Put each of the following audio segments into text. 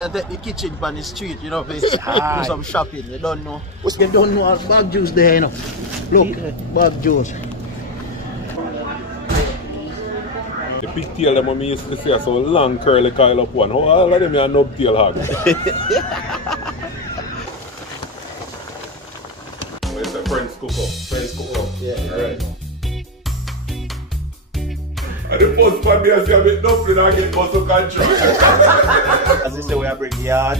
I take the kitchen from the street, you know, for do some shopping. You don't know. You don't know all bag juice there, you know. Look, bag juice. The pigtail them when me used to say so long curly coil up one. All of them are nub tail hog. It's a French cook up. French cook up. Yeah, right. And the first one me I say a bit nothing I get muscle control. As they say, we are bring yard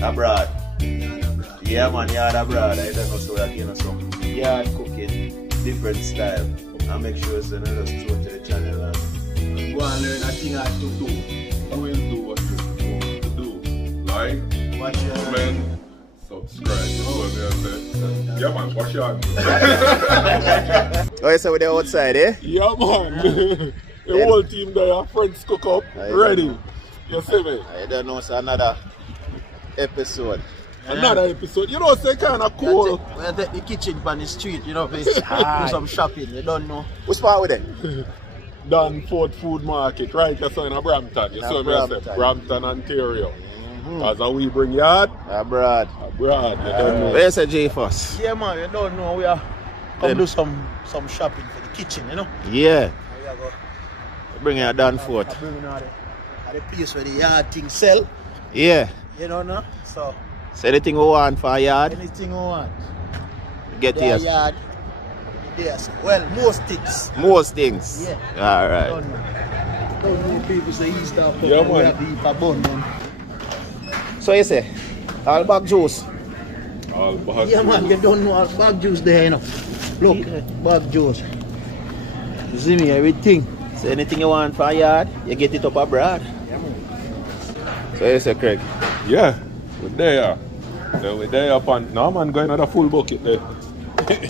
abroad. Yeah, man, yard abroad. I don't know, so we are getting some yard cooking, different style. And make sure so not just throw to the channel and go and learn a thing or two too. I will do what you're supposed to do. Like, comment, subscribe. You know what I say? Yeah, man, wash your hands. Oh, so we're outside, eh? Yeah, man. The whole team there, friends cook up, ready. You see me? I don't know, it's another episode. Another episode. You know, it's kind of cool. We take the kitchen from the street, you know, for do some shopping. You don't know. What's part with it? Danforth Food Market, right? That's in Brampton. You see me? I say Brampton, Ontario. As we bring yard abroad. Abroad. You don't know. Where's the J first? Yeah, man, you don't know. We are come do some shopping for the kitchen, you know? Yeah. We are go bring it Danforth. Bring it out the place where the yard things sell. Yeah. You don't know? So anything we want for a yard? Anything we want. Get here. Yard. Yes. Well, most things. Most things? Yeah. Alright. Don't know people say Easter. Yeah, man. We have to eat a bun, man. So you say, all bag juice? All bag juice. Yeah, man, you don't know all bag juice there, you know. Look, bag juice. You see me, everything. So anything you want for a yard, you get it up abroad. Yeah, man. So you say, Craig? Yeah, we're there. So we're there upon. No, man, going another full bucket there.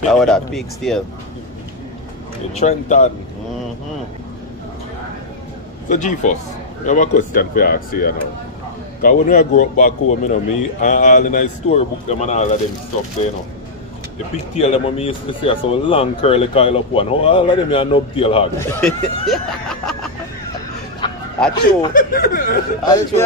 How about that? Pig still. The Trenton. So, G-Force, I have a question for you ask you now. Because when I grew up back home, you know, me and all in the storybook them and all of them stuff there, you know. The pigtail them when me used to say so long curly coil up one. All of them are nub tail hog. Achoo. Achoo.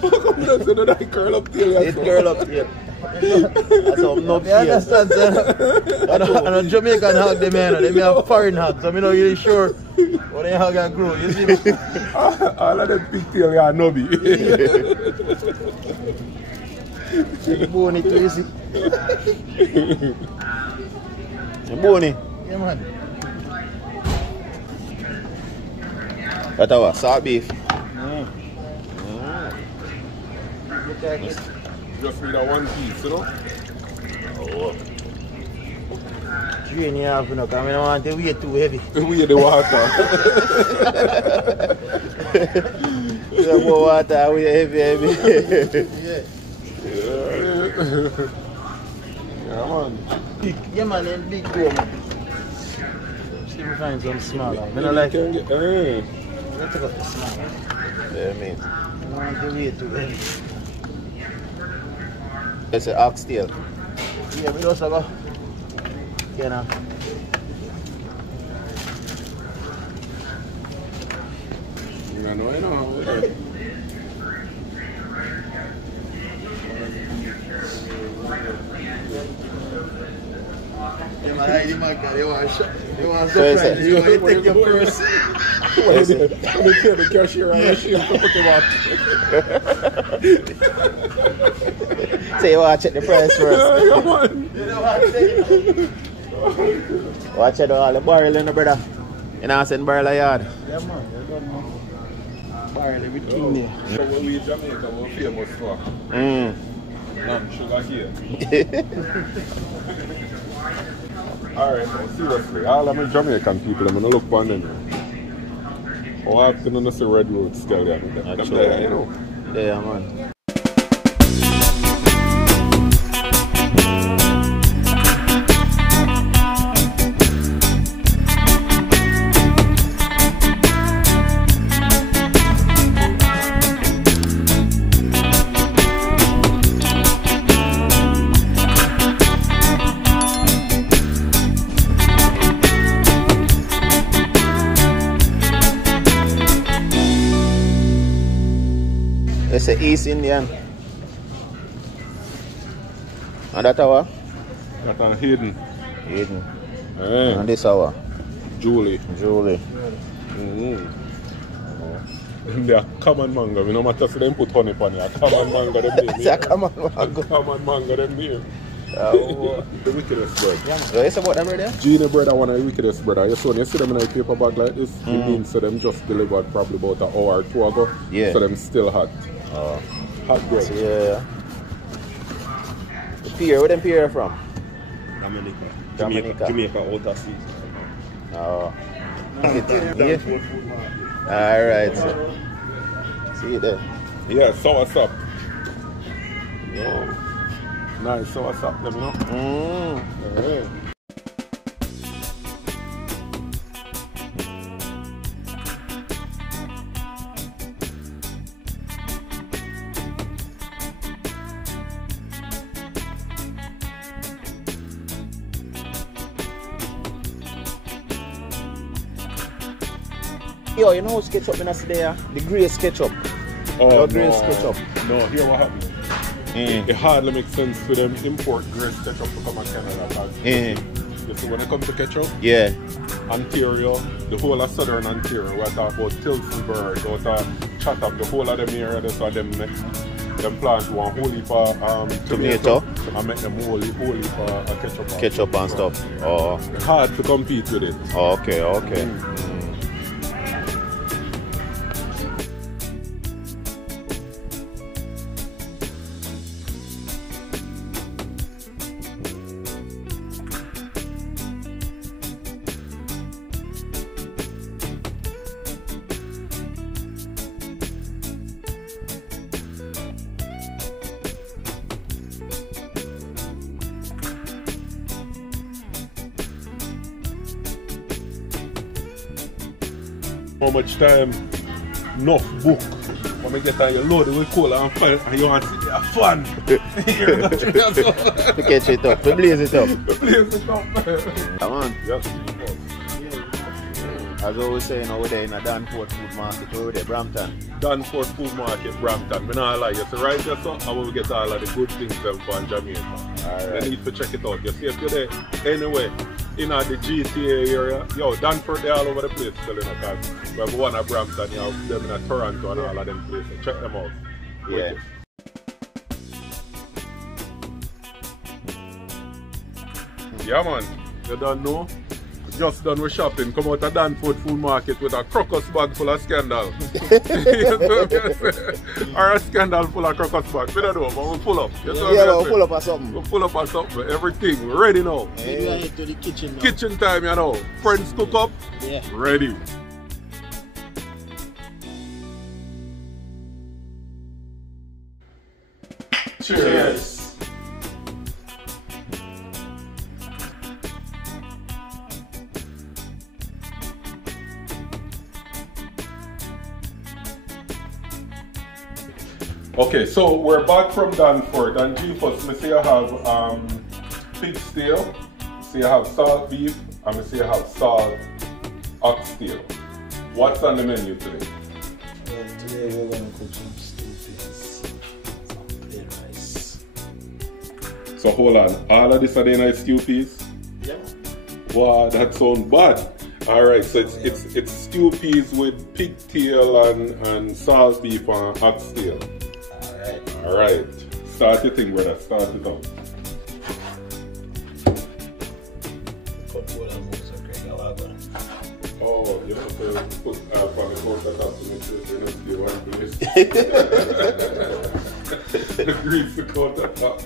How come that's another curl up tail? It curl up tail. That's how nub tail. I understand, sir. I know Jamaican hog, they have foreign hogs. I'm not really sure what they hog and grow. You see me? All of them pigtail are nubby. You bone it too, you see? You bone it? Yeah, man. What was salt beef? Look at it. Just need a one piece, you know? Oh. 3.5, you know, because I don't want the weight too heavy. Weight the water. The more water, weight heavy. Yeah. Yeah, man. Big, yeah, man, and big go, man. See if we find some smaller. I don't like it. Let's take out the small. Yeah, man. I don't want the weight too heavy. It's an oxtail. Yeah, we also go. You know. I know. Yeah, man, you want surprise. You want to take your purse. When they tell the cashier on the shield to put the watch. So you want to check the price first? Yeah, man. You know what I'm saying? Watch out all the barrel in the brother. You know, I said barrel a yard. Yeah, man. You don't know. Barrel everything there. So when we in Jamaica, we're famous for non-sugar here. Alright, seriously, all of my Jamaican people, I'm going to look upon them. How often I see red roads still there? That's there, you know. Yeah, man. It's a East Indian. And that hour? That's a Hayden. Hayden. Hey. And this hour? Julie. Julie. They're common mango. No matter if they put honey on it. Common mango them name. It's a common mango. Common mango them name. The wickedest bread. So it's about them right there? Gina bread are one of the wickedest bread. You see them in a paper bag like this? It means so them just delivered probably about an hour or two ago. Yeah. So them still hot. Hot bread. Yeah. The pear, where them pear from? Jamaica. Jamaica out of season. Oh. Yeah. Alright. So. See you there. Yeah, soursop. Yo. Nice soursop, them, you know? Yeah. Yo, you know who's ketchup in us there? The Grace ketchup. Oh, Grace ketchup. No, here what happened? It hardly makes sense for them import Grace ketchup to come to Canada. You see, when it comes to ketchup, Ontario, the whole of southern Ontario, we're talking about Tillsonburg, out of Chatham, the whole of them area, so them plant one whole heap of tomato and make them whole heap of ketchup. Ketchup and stuff. Oh. Hard to compete with it. Oh, okay. How much time, enough book. When we get on your load with cola and fun, and you want to see the fun. To catch it up, to blaze it up. Come on. Yes. As I was saying over there in a Danforth Food Market, over there, Brampton. Danforth Food Market, Brampton. I don't lie, you see right there, so I will get all of the good things them from Jamaica. Alright. You need to check it out. You see if you're there anyway, in the GTA area, yo, Danforth, they're all over the place still, you know, because we have one at Brampton, you have them in Toronto and all of them places. Check them out. Yeah. Yeah, man. You don't know? Just done with shopping, come out of Danforth Food Market with a crocus bag full of scandal. Or a scandal full of crocus bag. We don't know, but we'll pull up. We'll pull up or something. We'll pull up or something. Everything, we're ready now. Maybe I head to the kitchen now. Kitchen time, you know. Friends cook up. Yeah. Ready. Cheers. Okay, so we're back from Danforth, and G-Fuss, I see I have pig stew, I see I have salt beef, and I see I have salt oxtail. What's on the menu today? Today we're going to cook some stew peas, some plain rice. So hold on, all of this are the nice stew peas? Yeah. Wow, that sounds bad. Alright, so it's stew peas with pigtail and salt beef and oxtail. Alright, start your thing, brother. Start it up. Oh, you have to put on the countertop to make sure you don't see one place. The grease the countertop.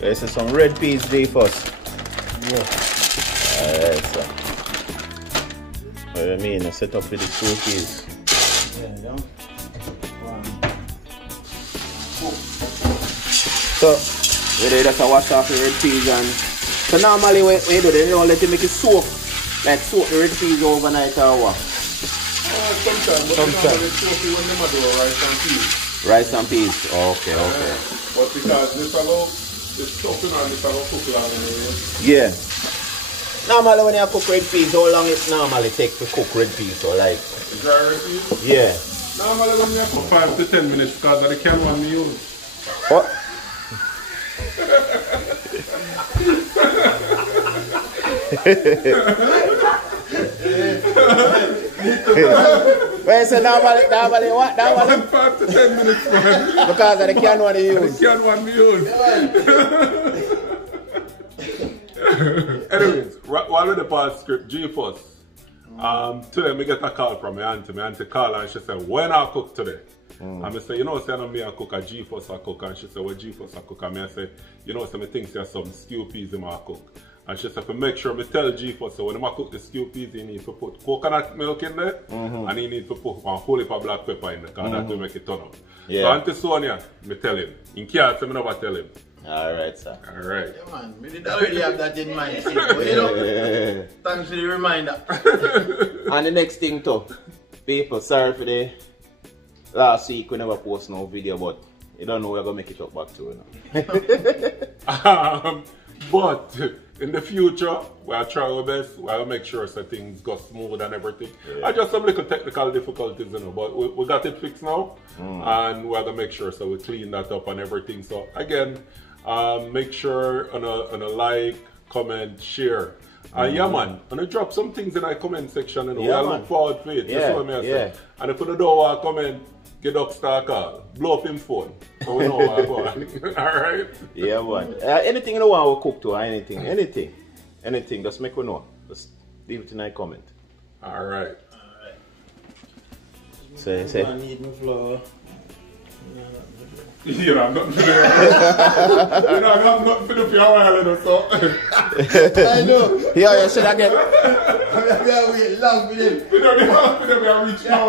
This is some red peas, G-Fuss. Yeah. Alright, so. What do you mean? I set up with the stew peas. Yeah. So, Where they just wash off the red peas and so normally when you do they don't let you make it soak. Like soak the red peas overnight or what? Sometimes. When they do rice and peas. Rice and peas. Okay. But because this about the stuffing and this about cook long anyway. Yeah. Normally when you cook red peas, how long it normally take to cook red peas? So like Dry red peas? yeah. Normally when you cook 5 to 10 minutes because of the can one we use. What? Wait, so normally what? Normally 5 to 10 minutes, man. because of the can one you use. The can one we use. Anyways, while we're the past script, G-Force. Today I get a call from my auntie. My auntie called and she said, when I cook today? And I say, you know, say, me I cook a G-Force I cook. And she said, what G-Force I cook? And I say, you know, so I think there's some stew peas in my cook. And she said, to make sure, I tell G-Force, so when I cook the stew peas, you need to put coconut milk in there. And you need to put one whole heap of black pepper in there, because that will make it turn up. Yeah. So Auntie Sonia, I tell him. In case, I never tell him. Alright, sir. Alright. Yeah, man, we did already have that in mind, see, but, you know, thanks for the reminder. And the next thing too, people, sorry for the last week we never post no video, but you don't know we're gonna make it up back to, you know. But in the future, we'll try our best. We'll make sure that things go smooth and everything. Yeah. Just some little technical difficulties, you know, but we got it fixed now. And we're gonna make sure so we clean that up and everything. So again, make sure on a like, comment, share. Yeah, man, and I drop some things in the comment section, you know. Yeah, I look forward to it. Yeah, what I yeah. say. And if you don't want to comment, get Dogstar call. Blow up him phone. So we know what's going on. Alright? Yeah, man. Anything you know want to cook to, or anything, just make me know. Just leave it in the comment. Alright. Say. I need my flour. You know, I'm not for the I'm not for the while, so. I know. Yeah, you should have get. I'm going to wait long for them. We don't have to reach now.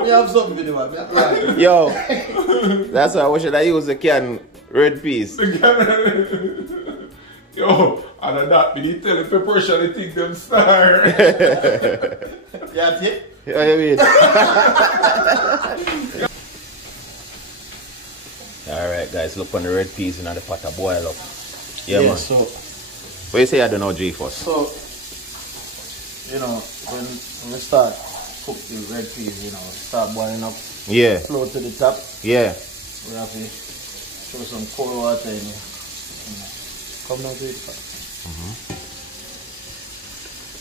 We have something for them, man. Yo, that's why I wish I use the can red peas. Yo, and that, we need to tell the preparation, they think them star. Yeah, see? Yeah, you mean? Alright, guys, look on the red peas in the pot to boil up. Yeah, man. So, what you say I don't know G-Force? So, you know, when we start cook the red peas, you know, start boiling up, Yeah. flow to the top, Yeah. we have to throw some cold water in it. Come down to it.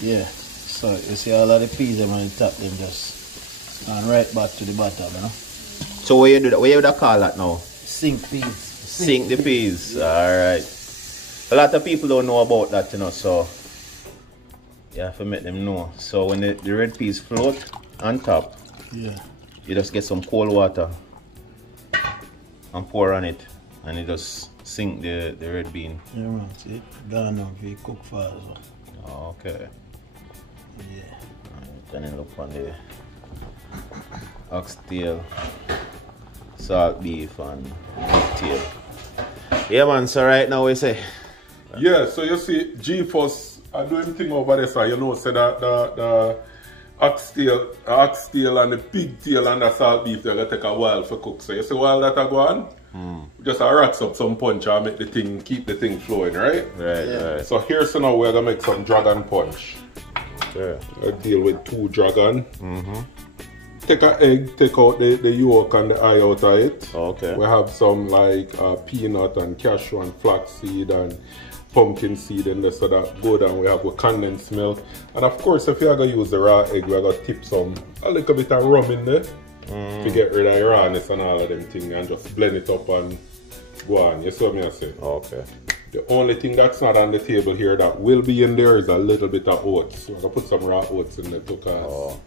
Yeah, so you see all of the peas them on the top, them just gone right back to the bottom, you know. So what you do that? What you would call that now? Sink peas. Sink the peas. Alright. A lot of people don't know about that, you know, so you have to make them know. So when the red peas float on top, Yeah. you just get some cold water and pour on it, and you just sink the red bean. Yeah, man, see, gone now if you cook fast. Okay. Yeah. Then you look on the oxtail, salt beef, and beef tail. Yeah, man, so right now we say. Yeah, so you see, G-Force are doing thing over there, so you know, say that the oxtail and the pigtail and the salt beef, they're going to take a while for cook. So you see while that are going, just racks up some punch and make the thing, keep the thing flowing, right? Right. So here's now we're going to make some dragon punch. Yeah. I deal with 2 dragon. Take an egg, take out the yolk and the eye out of it. Okay. We have some like peanut and cashew and flaxseed and pumpkin seed in there, so that good. And we have a condensed milk. And of course, if you're going to use the raw egg, we're going to tip a little bit of rum in there to get rid of the rawness and all of them things, and just blend it up and go on. You see what I say? Okay. The only thing that's not on the table here that will be in there is a little bit of oats. So I'm going to put some raw oats in there too, because,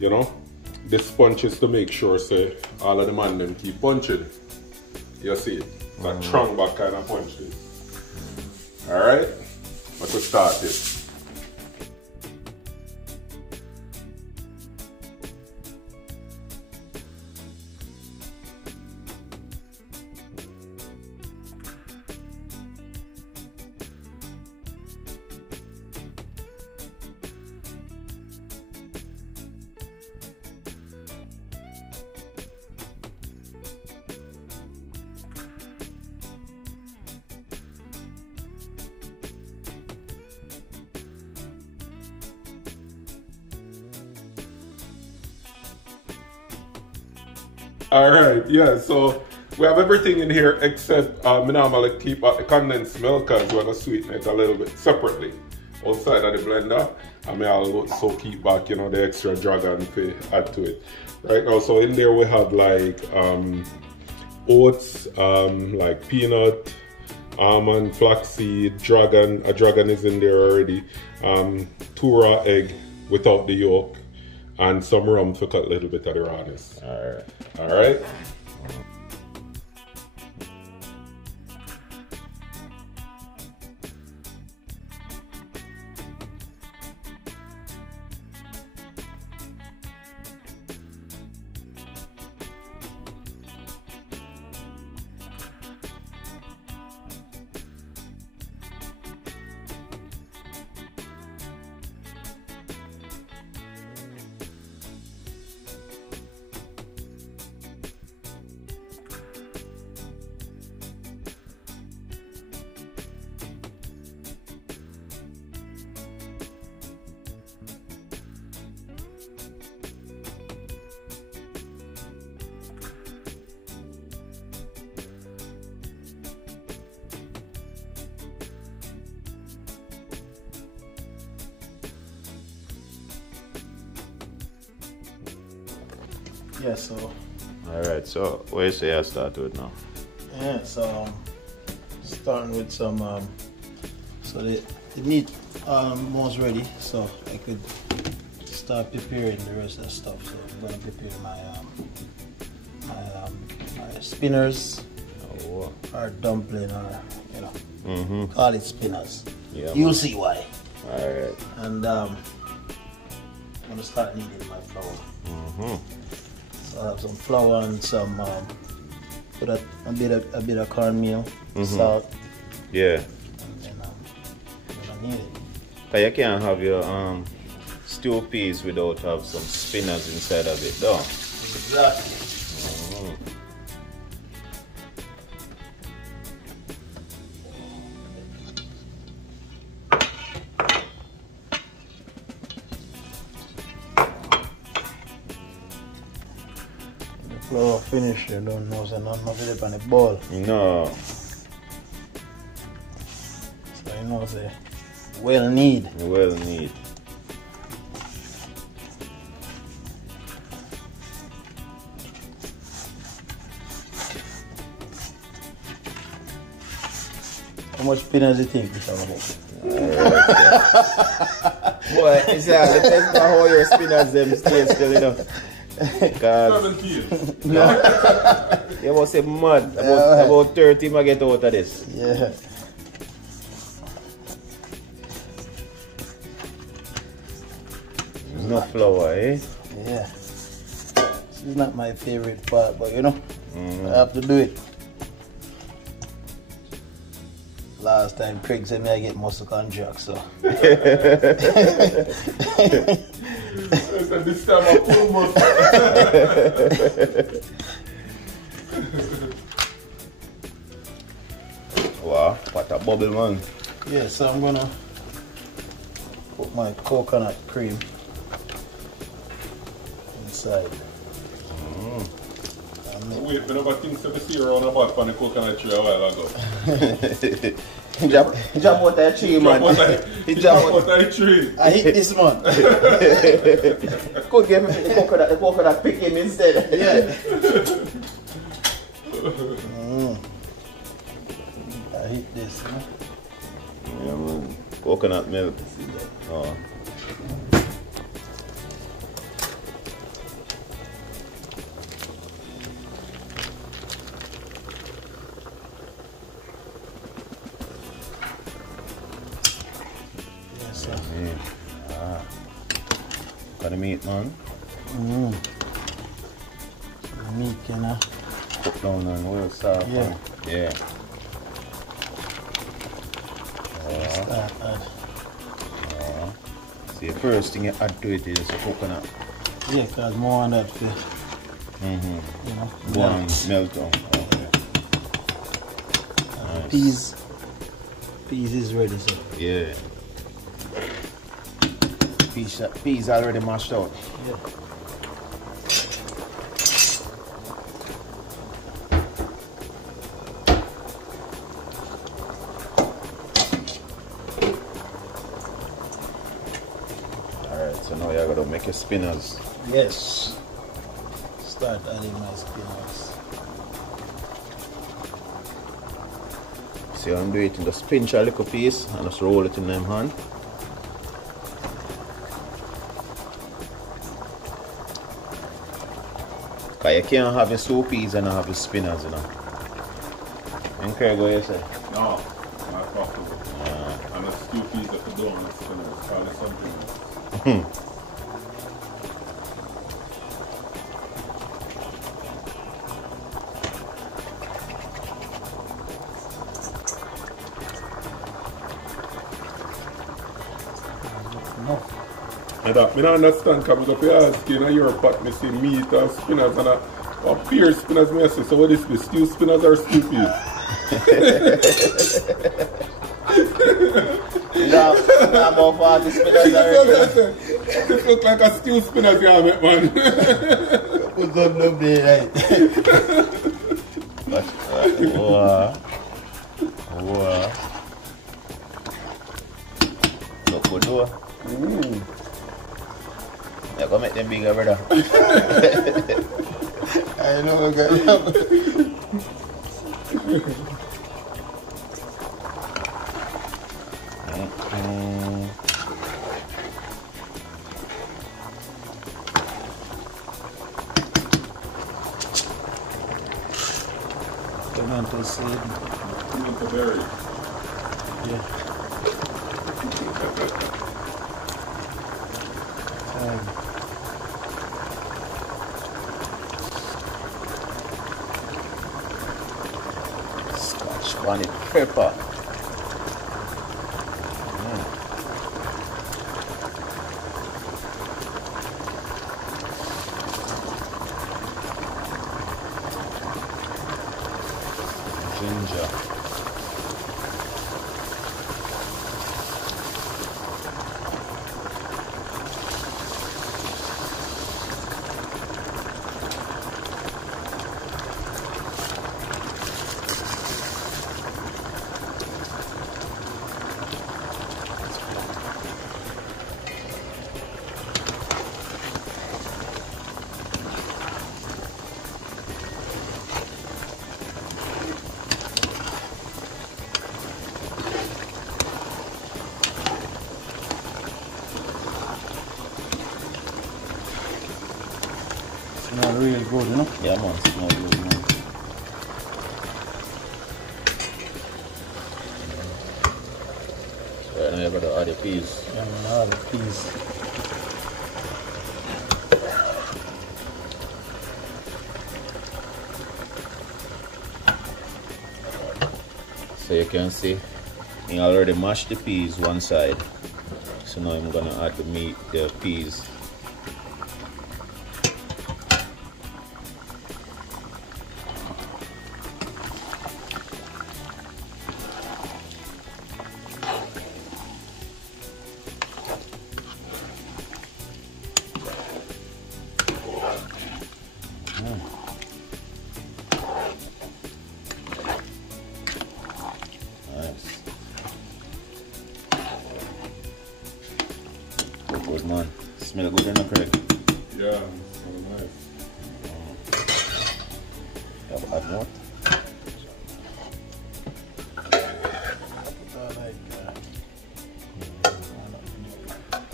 you know, this punch is to make sure, say, all of the man them keep punching. You see, it's a strong back kind of punch. Alright, let's start it. Alright, yeah, so we have everything in here except we normally keep out the condensed milk because we're going to sweeten it a little bit separately outside of the blender. And I'll also keep back, you know, the extra dragon to add to it. Right now, so in there we have like oats, like peanut, almond, flaxseed, dragon. A dragon is in there already. 2 raw egg without the yolk, and some rum to cut a little bit of the rawness. Alright. Yeah, so. Alright, so where you say I start with now? Yeah, so starting with some, so the meat almost ready, so I could start preparing the rest of the stuff. So I'm gonna prepare my spinners, or dumpling, or you know, call it spinners. Yeah, you'll see why. Alright. And I'm gonna start kneading my flour. So I have some flour and some put a bit of cornmeal, salt. Yeah. And then I'm gonna knead it. But you can't have your stew peas without have some spinners inside of it, though. Exactly. Flour finish, you don't know, so not much it on the ball. No. So you know, say, well knead. Well knead. How much spinners do you think we talk about? Boy, it's depends on how your spinners them stay still, you know. 17. No. You must say mad. About 30 I get out of this. Yeah. No flour, eh? Yeah. This is not my favorite part, but you know, I have to do it. Last time Craig said me I get muscle contract, so. This time I pull muscle. Wow, what a bubble, man. Yeah, so I'm gonna put my coconut cream inside. Wait, we never think to see around about from the coconut tree a while ago. He jump out that tree, man. He jump out that tree. I hit this one. Could give me the coconut pick him instead. Yeah. I hit this, huh? Yeah, man. Coconut milk. Oh. Got the meat, man. The meat, you know. Cook down and well soft. Yeah. Yeah. See, the first thing you add to it is the coconut. Yeah, because more on that fish. You know. Go and melt down. Nice. Peas is ready, so. Yeah. Peas already mashed out. Yeah. don't make your spinners. Yes. Start adding my spinners. See how I'm doing it, just pinch a little piece and just roll it in them hand. Because you can't have your soup peas and not have your spinners, you know. And Craig, what you say? No, not possible. And the stew peas that you do on the spinners, probably something else. I don't understand because if you ask in your pot, I see meat and spinners and pear spinners. I say, so what is this? Stew spinners or stew peas? No, about 40 spinners already. This looks like a stew spinners you have it, man. Put them up there, right? Wow. Wow. Look good though. You're going to make them bigger, brother. I know, guys. Tomato seed. Tomato berry. Yeah. Scotch bonnet pepper. Ginger. Smell real good, you know? Yeah, man, smell good, man. So now you're going to add the peas. Yeah, man, all the peas. So you can see, I already mashed the peas one side. So now I'm gonna add the peas. Nice. Look good, man. Smell good, enough, Craig? Yeah, so nice. Add more?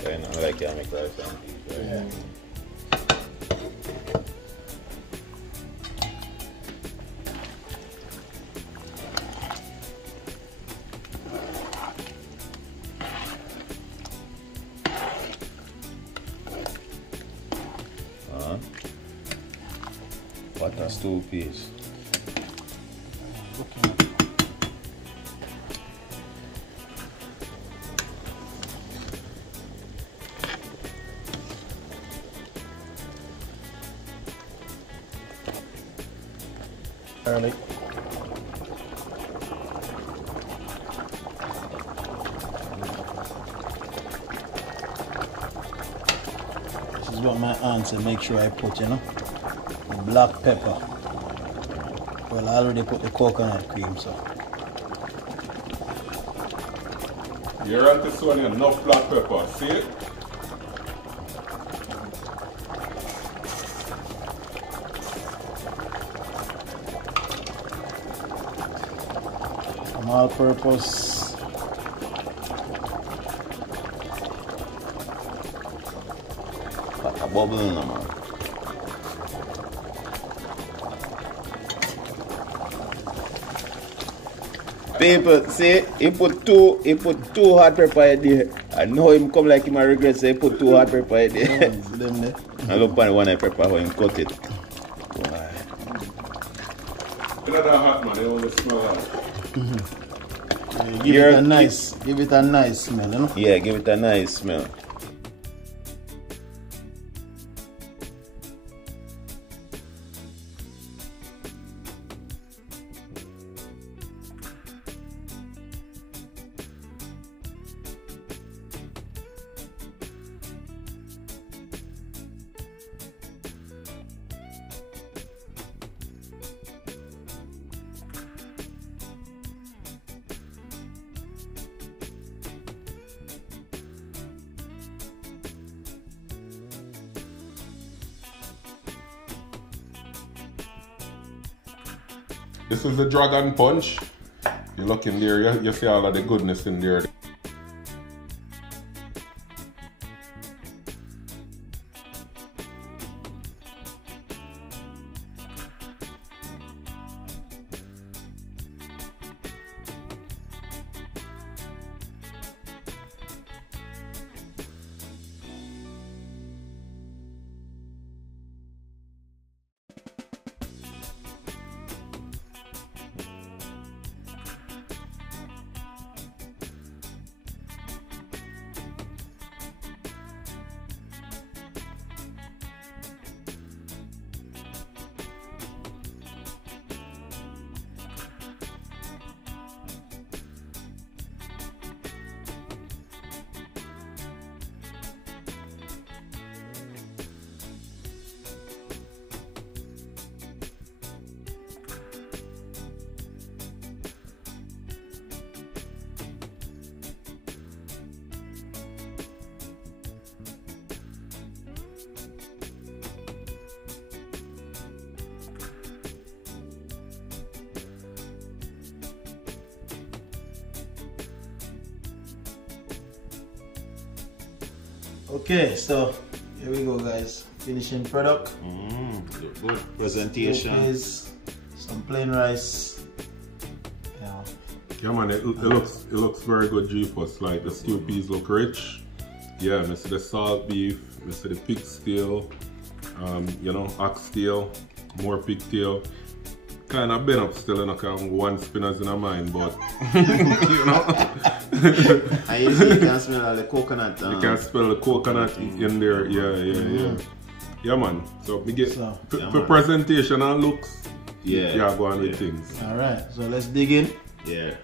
Yeah, I like it, I make rice and peas. Right? Yeah. What a stew peas. Garlic. This is what my aunt said, make sure I put, you know, the black pepper. Well, I already put the coconut cream, so. You're on this one, enough black pepper, see it? all-purpose. A bubble in them, man. People, see, he put two hot pepper in there. I know him come like him and regret say he put 2 hot pepper in there. I look on the one pepper how him cut it. Why? It's not that hot, man. They only smell hot. Give it a nice smell, you know? Yeah, give it a nice smell. This is the dragon punch. You look in there, you see all of the goodness in there. Okay, so here we go, guys. Finishing product. Good presentation. Is some plain rice. Yeah, man, it looks very good, G-Fuss. Like the stew peas look rich. Yeah, I see the salt beef, I see the pig tail, you know, oxtail, more pigtail. Kind of been up still, you know, because one spinach in my mind, but you know. And you see, you can smell all the coconut. You can smell the coconut in there, yeah. Yeah, man. So we get for presentation and looks. Yeah, go on with things. All right, so let's dig in. Yeah.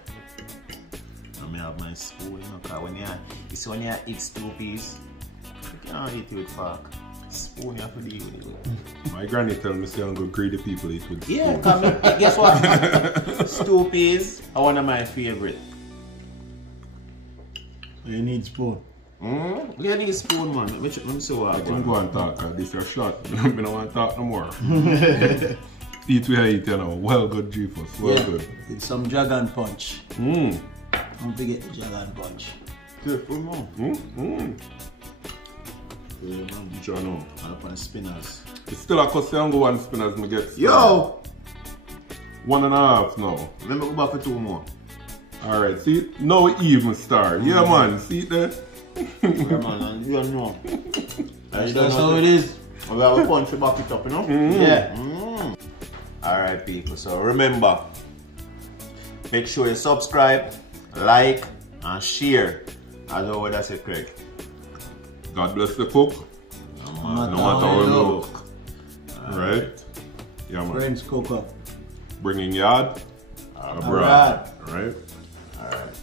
I have my spoon, you know, because when you eat stew peas, you can't eat it with fork. Spoon you have to deal with it. My granny tell me say I'm good greedy people eat with spoon. Yeah, guess what? Stew peas are one of my favorite. You need spoon. You need spoon, man. Let me see what I can go and talk, because this is short. I don't want to talk no more. Eat where I eat, you know. Well good, G-Fuss. Well good. With some dragon punch. Don't forget the dragon punch. Careful, man. Jono. Up on spinners. It's still a cost to go one spinners me get. Yo! 1.5 now. Remember go back for 2 more. Alright, see, no even star. Yeah, man, see it there? Yeah, man, you don't know. That's how it is. We have a punch to back it up, you know? Yeah. Alright, people, so remember, make sure you subscribe, like, and share. As always, that's it, Craig. God bless the cook. No matter how we look. Right? Yeah, man. Friends cook up. Bringing yard abroad. Right? Alright.